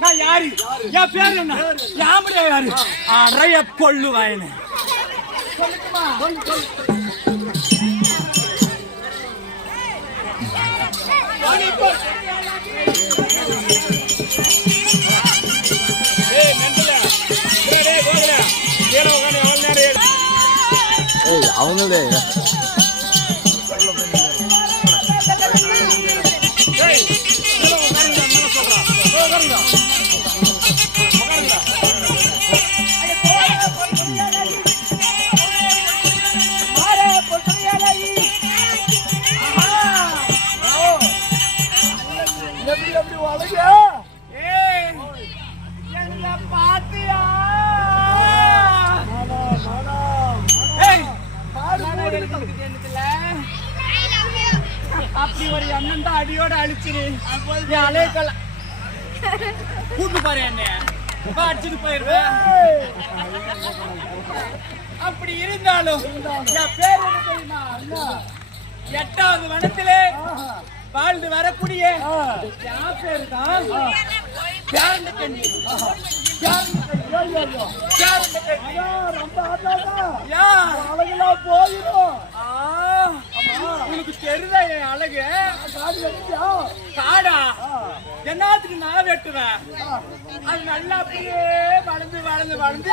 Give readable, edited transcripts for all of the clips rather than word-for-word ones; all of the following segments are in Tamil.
நான் யாரு? என் பேரு என்ன? யாமுடைய யாரு? அறைய கொள்ளு வாயன. சொல்லுமா? அவங்களே அப்படி ஒரு அண்ணன் தான் அடியோட அழிச்சிரு கூட்டு பாரு என்ன அடிச்சுட்டு போயிருவேன். அப்படி இருந்தாலும் என் பேர் என்ன தெரியுமா? 8வது வனத்திலே வாழ்ந்து வரக்கூடிய என் பேரு தான் பேரண்டக்கண்ணி. உனக்கு தெரியுதா என் அழகு? காடா என்னத்துக்கு நான் வெட்டுவேன். அது நல்லா அப்படியே வளர்ந்து வளர்ந்து வளர்ந்து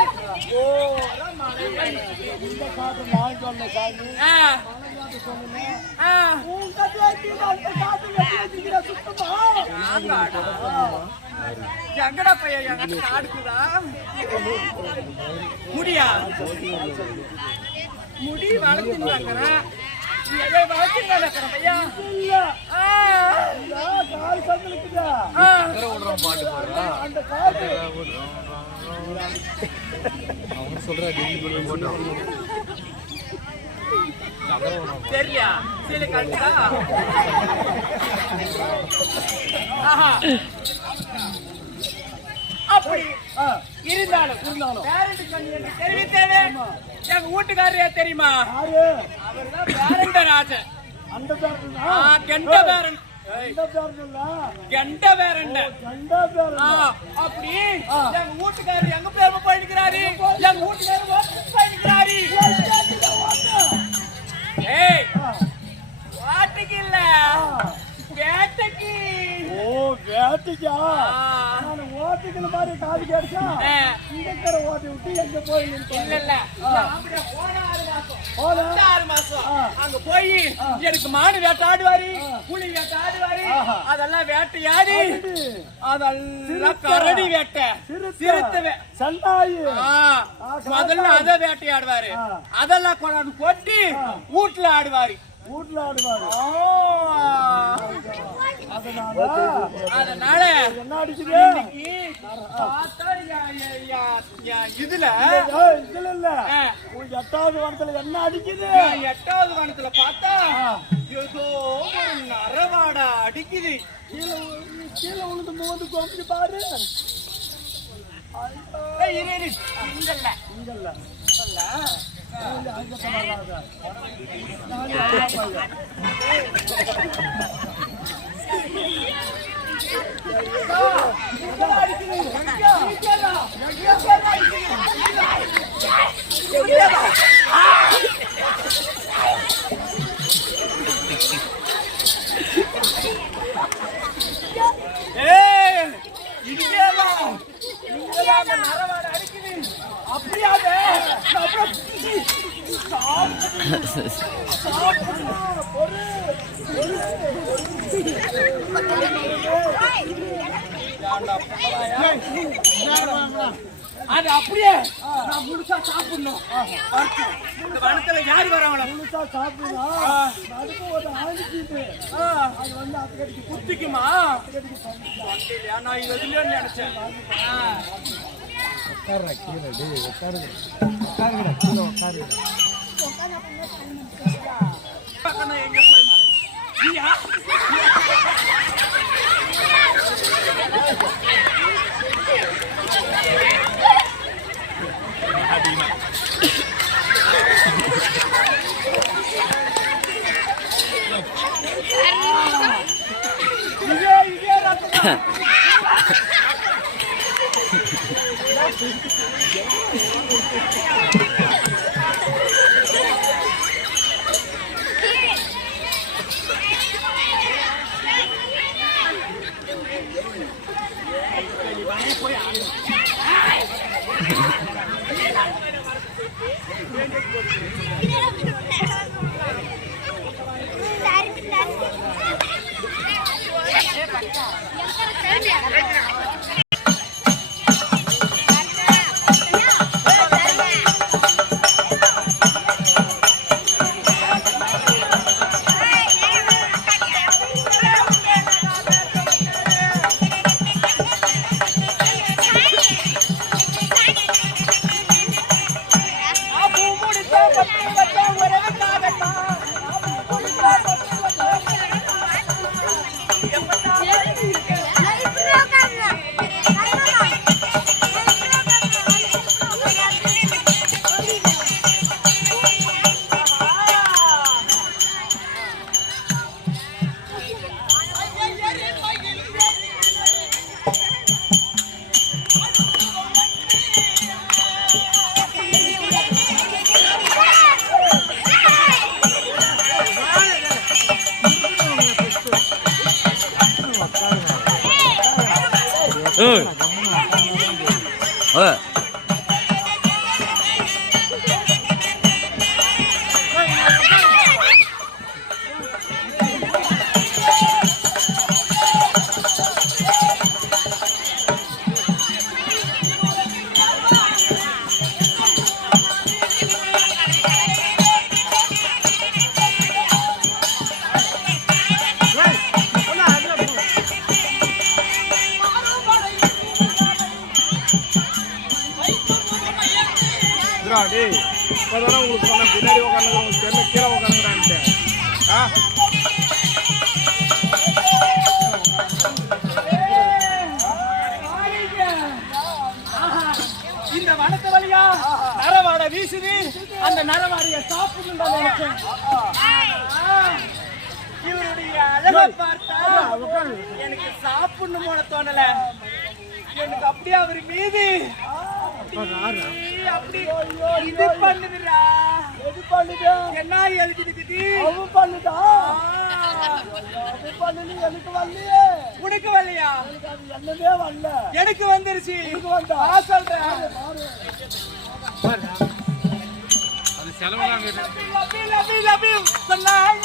எங்கடா பையன் எங்க காடுக்குதா முடியா முடி வளர்த்துன்னு வைக்கிறேன். பையா சரியா சீலை காட்டுதா? அப்படி இருந்தாலும் தெரிவித்தேவே எங்க வீட்டுக்காரரே தெரியுமா? அவர்தான் பேரண்டராஜன். அப்படி எங்க வீட்டுக்காரர் எங்க பேர் போயிருக்கிறாரு. எங்க வீட்டுக்காரர் ஏய் வாட்டுக்கு இல்ல வேட்டைக்கு. ஓ வேட்டைக்கா? நான் ஓட்டுக்கிற மாதிரி காது கேட்டா இங்கக்கிற ஓட்டி விட்டு எங்க போய் இல்ல இல்ல அப்படியே போன 6 மாசம் அங்க போய் எனக்கு மாடு வேட்டாடுவாரு, புலி வேட்டாடுவாரு. அதெல்லாம் வேட்டையாடி அதெல்லாம் கரடி வேட்டை சிறுத்தை சண்டாயி முதல்ல அத வேட்டையாடுவாரு. அதெல்லாம் கொண்டாந்து போட்டு வீட்டுல ஆடுவாரு. அதனால என்ன அடிக்குது இதுல இல்ல 8வது வனத்துல என்ன அடிக்குது? 8வது வனத்துல பார்த்தா ஏதோ ஒரு நரவாடா அடிக்குது. கீழே உனக்கு மோந்து கொண்டு பாரு. இங்கல்ல நரவாடை அடிக்குது. அப்படியாக அது அப்படியே நான் முழுசா சாப்பிடணும். இந்த வனத்துல யாரு வராங்களா முழுசா சாப்பிடுறா அதுக்கு ஒரு ஆணிக்கிட்டு அது வந்து அக்கடிக்கு குத்திக்குமா? நான் எதுலயோ நினைச்சேன். எங்க போய் உங்களுக்கு சொன்ன பின்னாடி உட்காந்து தெரியல கீழே உட்காந்துக்கிறான்ட்டு இந்த வனத்து வழியா நரவாட வீசுது. அந்த நரவாடைய சாப்பிட்டு நினைச்சேன். இவருடைய அழகை பார்த்தா எனக்கு சாப்பிடணும் போல தோணல. எனக்கு அப்படியே அவர் மீது அப்படி இது பண்ணுதுடா. எது பண்ணுதா? என்ன எழுதிருக்குது? அவ பண்ணுதா? அது பண்ணு. எனக்கு வரலையே. உனக்கு வரலையா? என்னதே வரல. எனக்கு வந்துருச்சு. எனக்கு வந்தா சொல்றேன். அது செலவுலாம் சொன்னாயே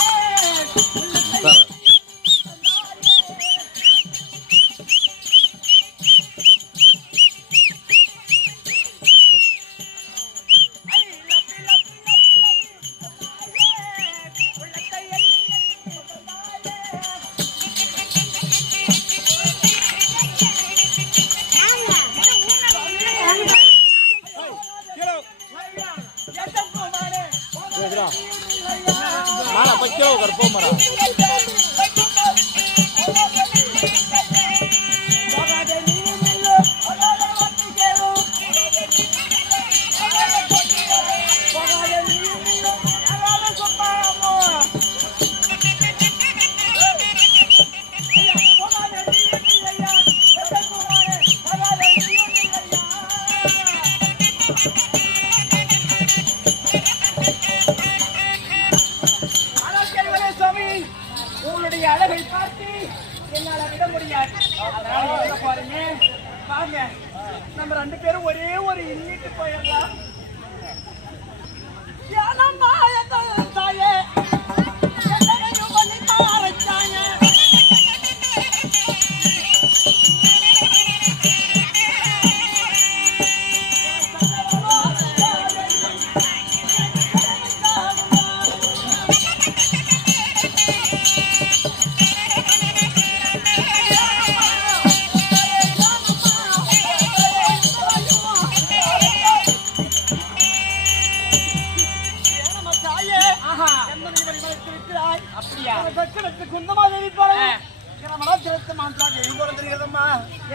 அழகை பார்த்து என்னால விட முடியாது. அதனால பாருங்க, வாங்க நம்ம 2 பேரும் ஒரே ஒரு இன்னிட்டு போயிடலாம்.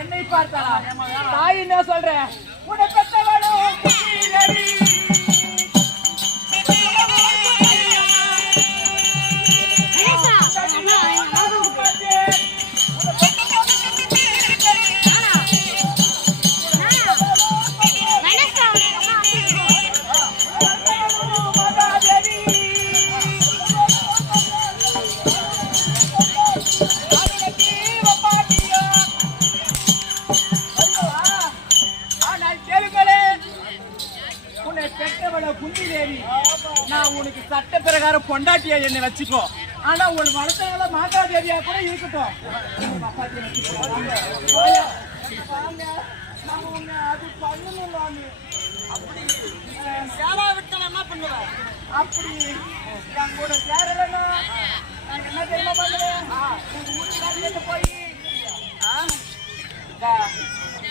என்னை பார்த்தா தாய் என்ன சொல்றேன்? உன்னை பெற்றவளும் பிரகாரம் பொண்டாட்டியா என்னை வச்சுக்கோ. ஆனா ஒரு மரத்தனால மாதா தேவியா கூட இருக்கட்டும். அது பண்ணணும் நானு. அப்படி சேலா விட்டு என்ன பண்ணுவேன்? அப்படி என் கூட சேரலன்னா நான் என்ன தெரியுமா பண்ணுவேன்? உங்க வீட்டுக்கு போய்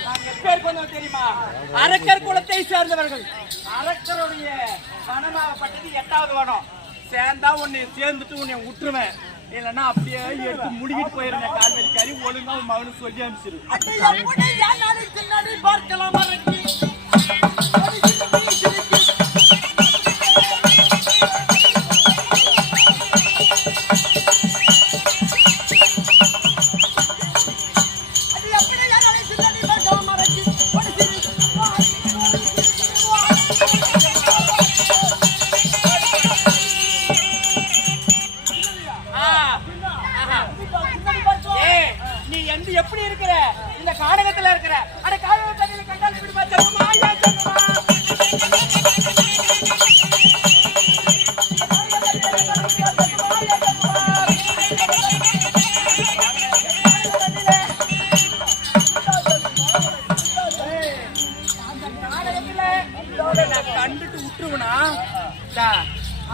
நான் எப்பேர் பண்ணுவோம் தெரியுமா? அரக்கர் குலத்தை சேர்ந்தவர்கள். அரக்கருடைய மனமாகப்பட்டது 8வது வனம். சேர்ந்தா உன்னை சேர்ந்துட்டு உன்னை விட்டுருவேன். இல்லைன்னா அப்படியே எடுத்து முடிக்கிட்டு போயிருந்தேன். கால்வெளிக்காரி ஒழுங்கா உன் மகனு சொல்லி அனுப்பிச்சிரு. பார்க்கலாம். எப்படி இருக்கிற இந்த கானகத்துல இருக்கிற அட காலையில தண்ணியில கண்டால் இப்படி பார்த்தோமா ஐயா சொல்லுமா நான் கண்டுட்டு விட்டுருவனா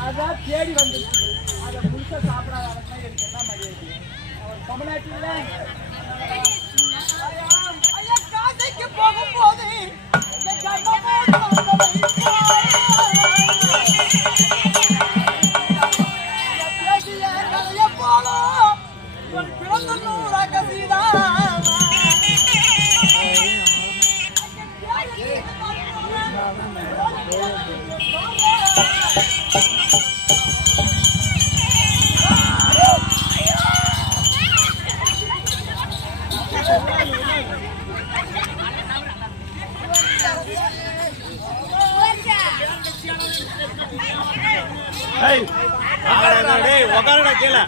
அதான் தேடி வந்துருச்சு. அதை முழுசா சாப்பிடாத எனக்கு என்ன மரியாதை தமிழ்நாட்டில் காசைக்கு போகும்போது உக்காரடா கீழே.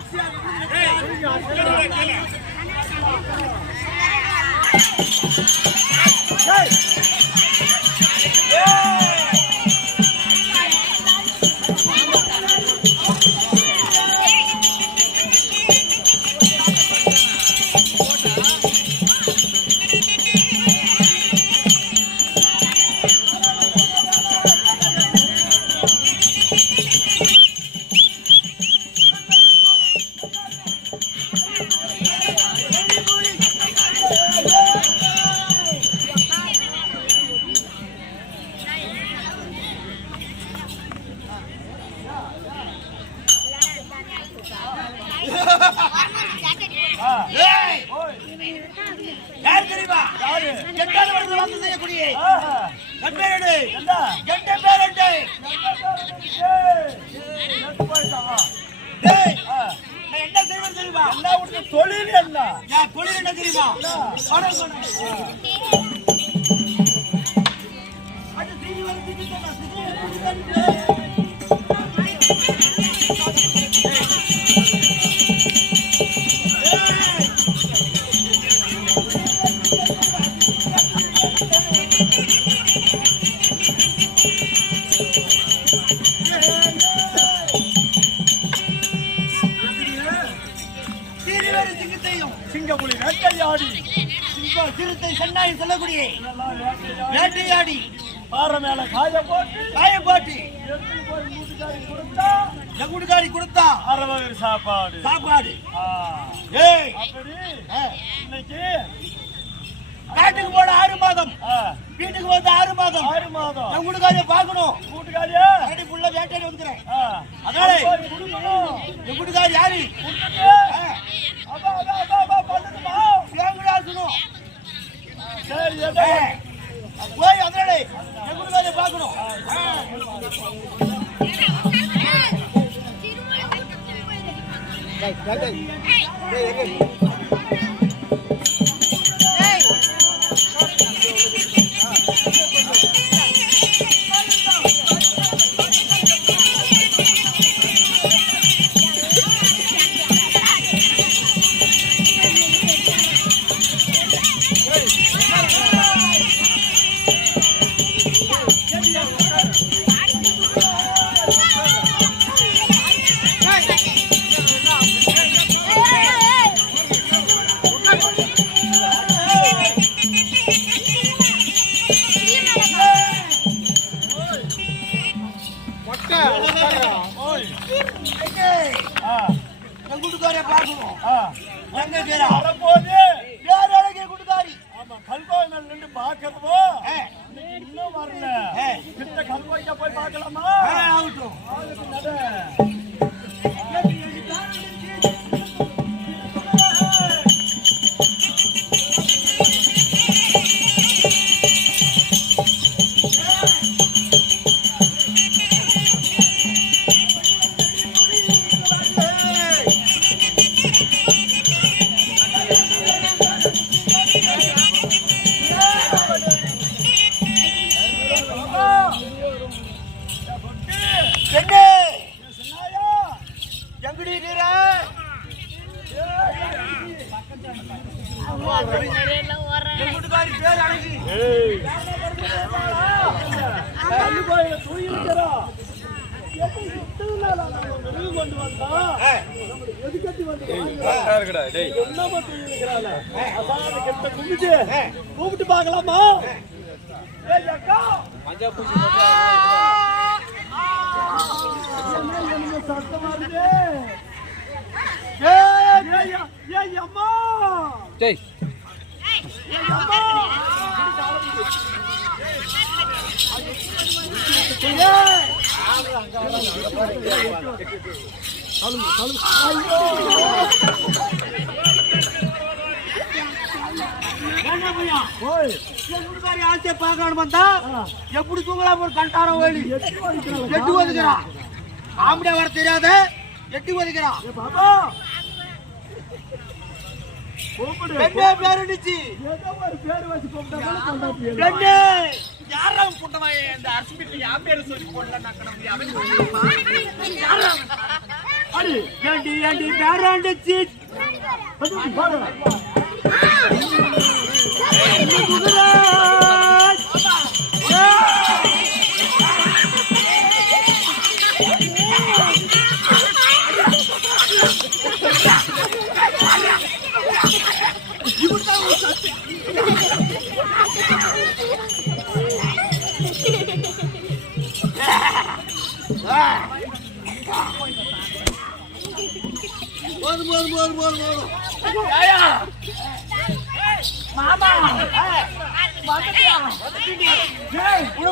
யார் தெரியுமா? எட்டாவது வருஷம் வந்து செய்யக்கூடிய என்ன செய்வது தெரியுமா? தொழில் என்ன? தொழில் என்ன தெரியுமா? சிங்கப்புலி வேட்டையாடி சிறுத்தை சென்னாய் சொல்லக்கூடிய வேட்டையாடி பாறை மேல காய போட்டு எங்குடிக்காரி கொடுத்தா அறவகை சாப்பாடு அப்படி இன்னைக்கு காட்டுக்கு போன 6 மாதம் வீட்டுக்கு வந்து 6 மாதம் எங்குடிக்காரிய பார்க்கணும். கூட்டுக்காரியா அடி புள்ள வேட்டையாடி வந்துக்கிறேன். அதனால எங்குடிக்காரி யாரு போய் அதனால எங்குடிக்காரிய பார்க்கணும். எங்க கீரா வரப்போது வேற அழகிய குடுதாரி. ஆமா கல்கோய் மேல நின்று பாக்கிறதோ இன்னும் வரல. கிட்ட கல்கோய்க்கா போய் பார்க்கலாமா? ஆகட்டும். ஆளுக்கு நட. கூப்பிட்டு பாக்கலாமா? சத்தமா இருக்கு. அம்மா ஆசை பார்க்கணும் வந்தா எப்படி தூங்கலாம்? ஒரு கண்டாரம் வேலி எட்டு ஒதுக்கிறான். ஆம்பளை வர தெரியாத எட்டி ஒதுக்கிறான். பேர் இருந்துச்சு. யாரும் புட்டவா இந்த அரசு யார் பேரு சொல்லி போடல. ஏண்டி ஏண்டி பேர் இருந்துச்சு. மாமா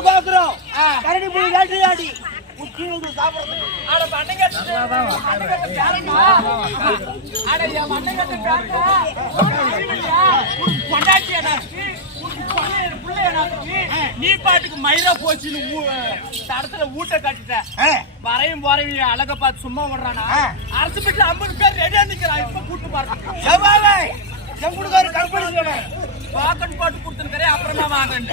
பாக்குறோம். கரடி புள்ளி காட்டி ஆடி சாப்பிடுறது. நீ பாட்டுக்கு மயிரா போச்சுன்னு தடத்துல ஊட்ட கட்டிட்ட. வரையும் போறவையும் அழக பார்த்து சும்மா விடுறானா? அரசு பெற்று 50 பேர் ரெடியா நிக்கிறான். இப்ப கூட்டு பாருங்க எங்குடுக்காரு கம்பெனி பாக்கன் போட்டு கொடுத்துருக்கிறேன். அப்புறமா வாங்க.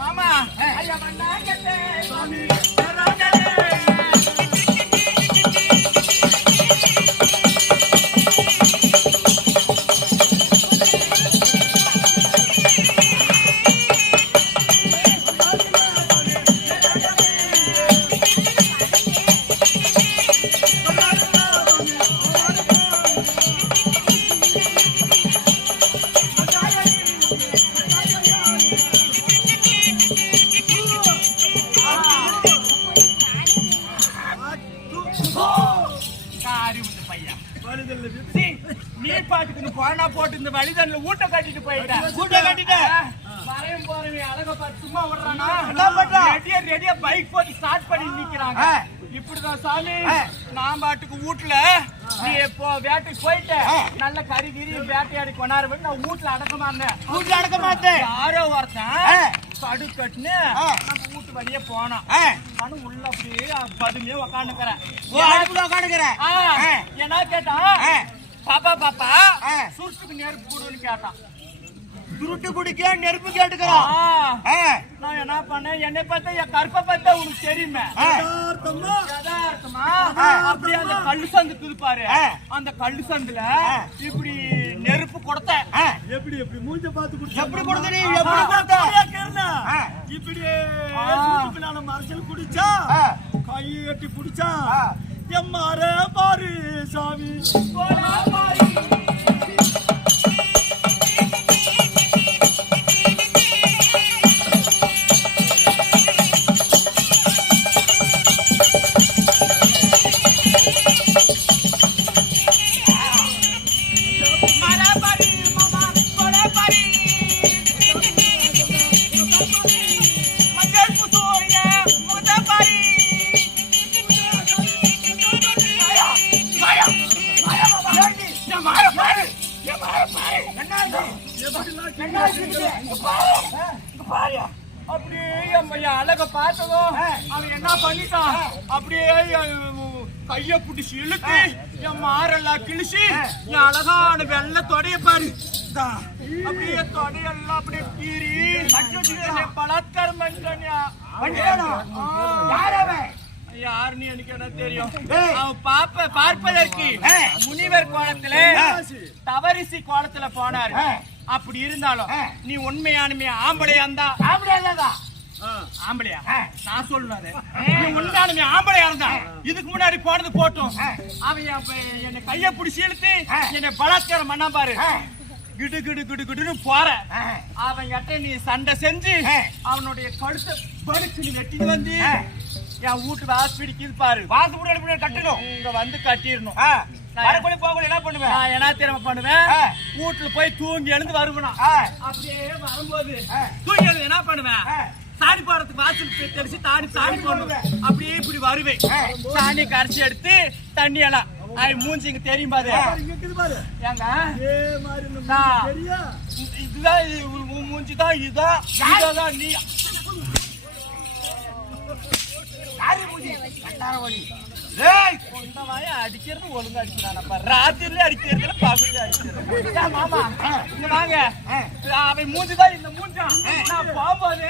மாமா நீ பாட்டுக்கு போனா போட்டு இந்த வழிதன்ல ஊட்ட கட்டிட்டு போயிட்டேன். ஊட்ட கட்டிட்டேன். வரையும் போறவன் அழக பார்த்து சும்மா விடுறானா? ரெடியா பைக் போட்டு ஸ்டார்ட் பண்ணி நிக்கிறாங்க. இப்படிதான் சாமி நான் பாட்டுக்கு வீட்டுல நீ இப்போ வேட்டைக்கு போயிட்ட நல்ல கறி கிரி வேட்டையாடி கொண்டாரு. நான் வீட்டுல அடக்க மாட்டேன். வீட்டுல அடக்க மாட்டேன். யாரோ ஒருத்தன் கடு கட்டுன்னு நம்ம வீட்டு வழியே போனோம். நானும் உள்ள அப்படியே பதுமையே உக்காந்துக்கிறேன். என்ன கேட்டா பாப்பா பாப்பா சுருட்டுக்கு நெருப்பு கூடுன்னு கேட்டான். சுருட்டு குடிக்க நெருப்பு கேட்டுக்கிறான். நான் என்ன பண்ணேன்? என்னை பார்த்தா என் கருப்பை பார்த்தா உனக்கு தெரியுமே. அப்படியே அந்த கல்லு சந்து திருப்பாரு. அந்த கல்லு சந்துல இப்படி நெருப்பு கொடுத்த. எப்படி எப்படி மூஞ்ச பார்த்து எப்படி கொடுத்த? நீ எப்படி கொடுத்த? இப்படி அரசியல் குடிச்சா கை கட்டி குடிச்சா எம்மாரே பாரு சாமி. அப்படியே என் அழக பார்த்ததும் அவன் என்ன பண்ணிட்டான், அப்படியே கைய புடிச்சு இழுத்து என் மாரெல்லாம் கிழிச்சு என் அழகான வெள்ளை தொடைய பாரு, அப்படியே தொடையெல்லாம் அப்படியே கீறி பலாத்காரம் பண்ணிட்டானியா. யாருன்னு எனக்கு என்ன தெரியும். அவன் பார்ப்பதற்கு முனிவர் கோலத்துல தவரிசி கோலத்துல போனாரு. அப்படி இருந்தாலும் நீ உண்மையானுமே ஆம்பளையா இருந்தா ஆம்பளையா நான் சொல்லுவாரு, நீ உண்மையானுமே ஆம்பளையா இருந்தா இதுக்கு முன்னாடி போனது போட்டோம். அவன் என்னை கைய பிடிச்சி இழுத்து என்னை பலாத்காரம் பண்ணா பாரு, கிடு கிடு கிடு கிடுன்னு போற. அவன் கிட்ட நீ சண்டை செஞ்சு அவனுடைய கழுத்தை படுத்து நீ வெட்டிட்டு வந்து என் வீட்டு வாசப்பிடிக்குது பாரு, வாசப்படி கட்டணும், இங்க வந்து கட்டிடணும். என்ன பண்ணுவேன், நான் என்ன திறமை பண்ணுவேன், வீட்டுல போய் தூங்கி எழுந்து வருவேனா. அப்படியே வரும்போது தூங்கி எழுந்து என்ன பண்ணுவேன், சாணி போடுறதுக்கு வாசல் தெளிச்சு சாணி போடணும். அப்படியே இப்படி வருவேன், சாணி கரைச்சி எடுத்து தண்ணி எல்லாம் மூஞ்சி இங்க தெரியும் பாரு, ஏங்க இதுதான் மூஞ்சிதான், இதான் நீ அடிக்கிறது ஒழுங்கா அடிக்கிறான், ராத்திரில அடிக்கிறது பகல அடிக்கிறது. மாமா இங்க வாங்க, அவன் மூஞ்சுதான் இந்த மூஞ்சா. நான் போகும்போது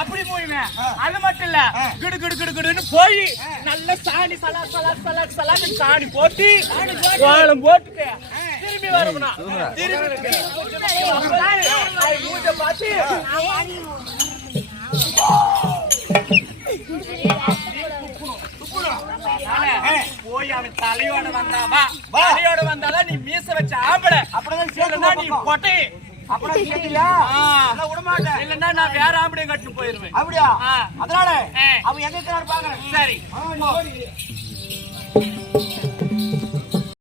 அப்படி போயிவேன். அது மட்டும் இல்ல, கிடு கிடு கிடு கிடுன்னு போய் நல்ல சாணி சாணி போட்டு கோலம் போட்டுட்டு திரும்பி வருவனா, திரும்பி மூஞ்ச பார்த்து போய் அவன் தலையோட வந்தாவா, தலையோட வந்தாதான் நீ மீச வச்ச ஆம்பளை, அப்படிதான் நீ பொட்டை, இல்லன்னா நான் வேற ஆம்பளை கட்டு போயிருவேன். அப்படியா? அதனால அவன் எங்க பாக்குறேன். சரி.